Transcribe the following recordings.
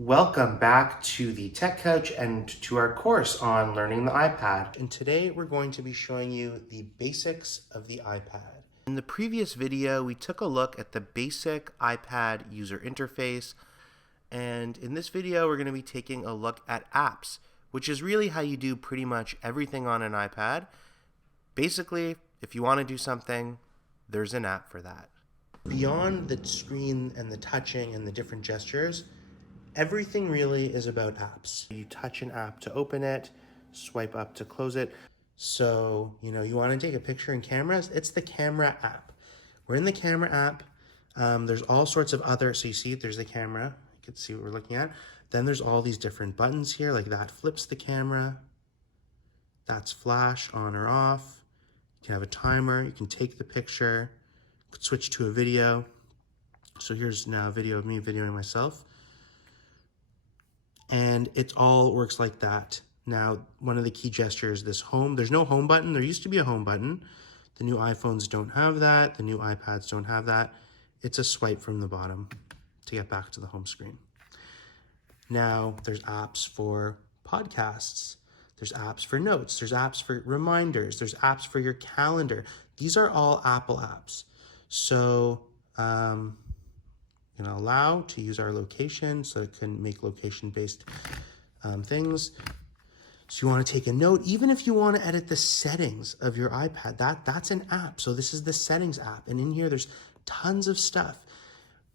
Welcome back to the Tech Couch and to our course on learning the iPad. And today we're going to be showing you the basics of the iPad. In the previous video, we took a look at the basic iPad user interface. And in this video, we're going to be taking a look at apps, which is really how you do pretty much everything on an iPad. Basically, if you want to do something, there's an app for that. Beyond the screen and the touching and the different gestures, everything really is about apps. You touch an app to open it, swipe up to close it. So, you want to take a picture in cameras, it's the camera app. We're in the camera app. There's all sorts of other, so you see there's the camera. You can see what we're looking at. Then there's all these different buttons here, like that flips the camera. That's flash on or off. You can have a timer, you can take the picture, switch to a video. So here's now a video of me videoing myself. And it all works like that. Now, one of the key gestures, this home, there's no home button. There used to be a home button. The new iPhones don't have that. The new iPads don't have that. It's a swipe from the bottom to get back to the home screen. Now, there's apps for podcasts. There's apps for notes. There's apps for reminders. There's apps for your calendar. These are all Apple apps. So, allow to use our location, so it can make location-based things. So you want to take a note, even if you want to edit the settings of your iPad, that's an app. So this is the settings app. And in here, there's tons of stuff.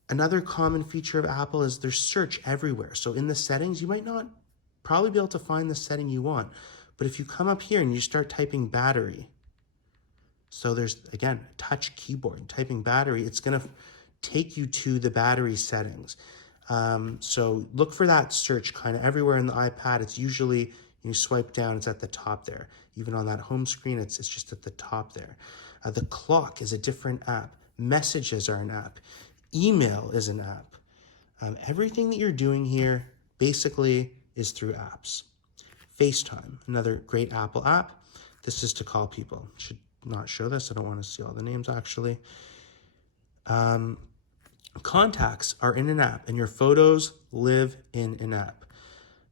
Another common feature of Apple is there's search everywhere. So in the settings, you might not probably be able to find the setting you want. But if you come up here and you start typing battery, so there's, again, touch keyboard, typing battery, it's going to take you to the battery settings. So look for that search kind of everywhere in the iPad. It's usually, you swipe down, it's at the top there. Even on that home screen, it's just at the top there. The clock is a different app. Messages are an app. Email is an app. Everything that you're doing here basically is through apps. Facetime, another great Apple app. This is to call people. Should not show this. I don't want to see all the names actually. Contacts are in an app, and your photos live in an app.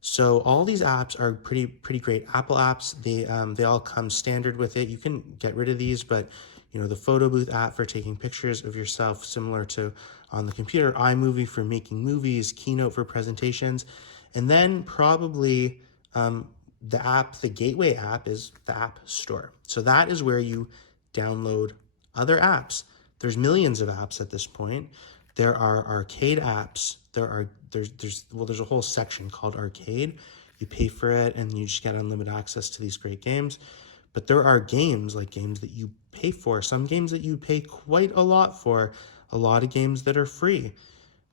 So all these apps are pretty great Apple apps. They all come standard with it. You can get rid of these, but the photo booth app for taking pictures of yourself, similar to on the computer, iMovie for making movies, Keynote for presentations, and then probably the gateway app is the App Store. So that is where you download other apps. There's millions of apps at this point. There are arcade apps. There's a whole section called arcade. You pay for it and you just get unlimited access to these great games. But there are games that you pay for. Some games that you pay quite a lot for. A lot of games that are free.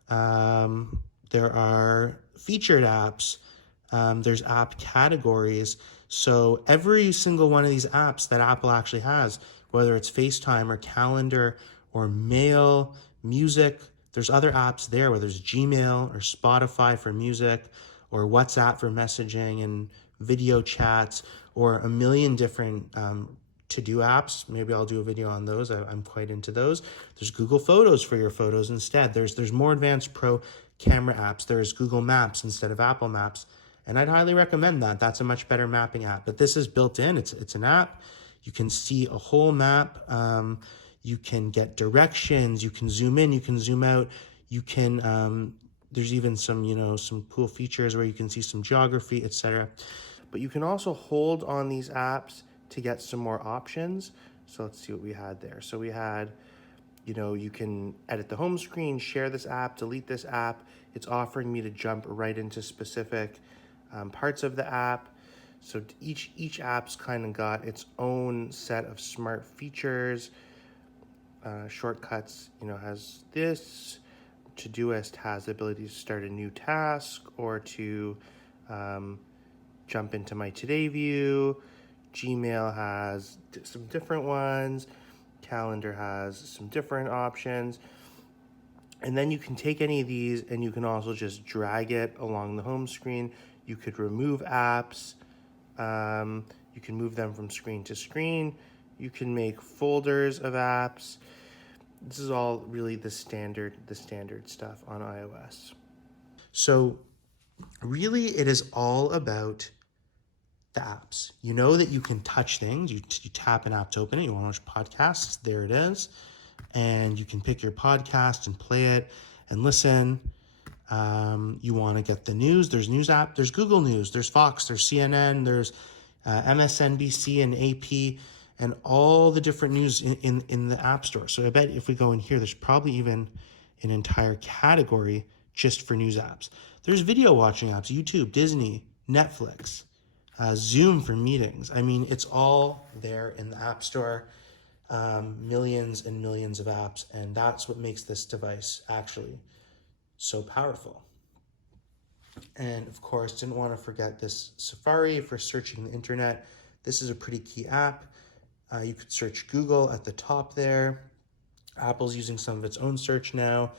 There are featured apps. There's app categories. So every single one of these apps that Apple actually has, whether it's FaceTime or Calendar or Mail, Music, there's other apps there, whether it's Gmail or Spotify for music or WhatsApp for messaging and video chats, or a million different to-do apps. Maybe I'll do a video on those. I'm quite into those. There's Google Photos for your photos instead. There's more advanced pro camera apps. There's Google Maps instead of Apple Maps. And I'd highly recommend that. That's a much better mapping app. But this is built in. It's an app. You can see a whole map. You can get directions. You can zoom in. You can zoom out. You can. There's even some cool features where you can see some geography, etc. But you can also hold on these apps to get some more options. So let's see what we had there. So we had, you can edit the home screen, share this app, delete this app. It's offering me to jump right into specific parts of the app. So each app's kind of got its own set of smart features. Shortcuts, has this. Todoist has the ability to start a new task or to jump into my Today view. Gmail has some different ones. Calendar has some different options. And then you can take any of these and you can also just drag it along the home screen. You could remove apps. You can move them from screen to screen. You can make folders of apps. This is all really the standard stuff on iOS. So Really, it is all about the apps. You know that you can touch things. You tap an app to open it. You want to watch podcasts, there it is. And you can pick your podcast and play it and listen. You want to get the news. There's news app. There's Google News. There's Fox. There's CNN. There's MSNBC and AP and all the different news in the App Store. So I bet if we go in here, there's probably even an entire category just for news apps. There's video watching apps, YouTube, Disney, Netflix, Zoom for meetings. I mean, it's all there in the App Store. Millions and millions of apps, and that's what makes this device actually so powerful. And of course, didn't want to forget this Safari for searching the internet. This is a pretty key app. You could search Google at the top there. Apple's using some of its own search now.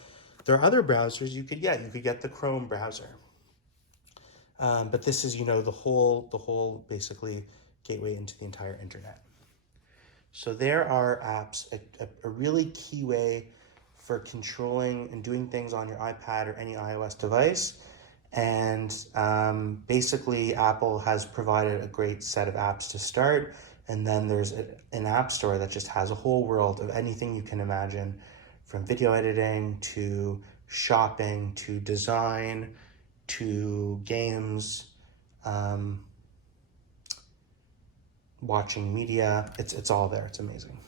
There are other browsers you could get. You could get the Chrome browser. But this is, the whole basically gateway into the entire internet. So there are apps, a really key way for controlling and doing things on your iPad or any iOS device. And basically, Apple has provided a great set of apps to start. And then there's an app store that just has a whole world of anything you can imagine, from video editing to shopping to design to games, watching media. It's all there. It's amazing.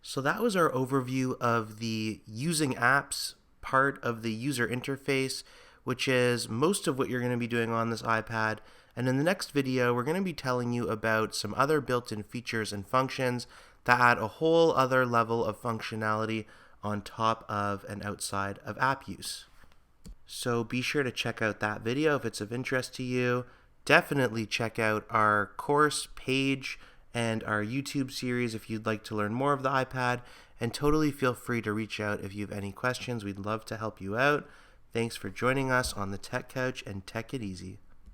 So that was our overview of the using apps part of the user interface, which is most of what you're going to be doing on this iPad. And in the next video, we're going to be telling you about some other built-in features and functions that add a whole other level of functionality on top of and outside of app use. So be sure to check out that video if it's of interest to you. Definitely check out our course page and our YouTube series if you'd like to learn more of the iPad, and totally feel free to reach out if you have any questions. We'd love to help you out. Thanks for joining us on the Tech Couch, and Tech It Easy.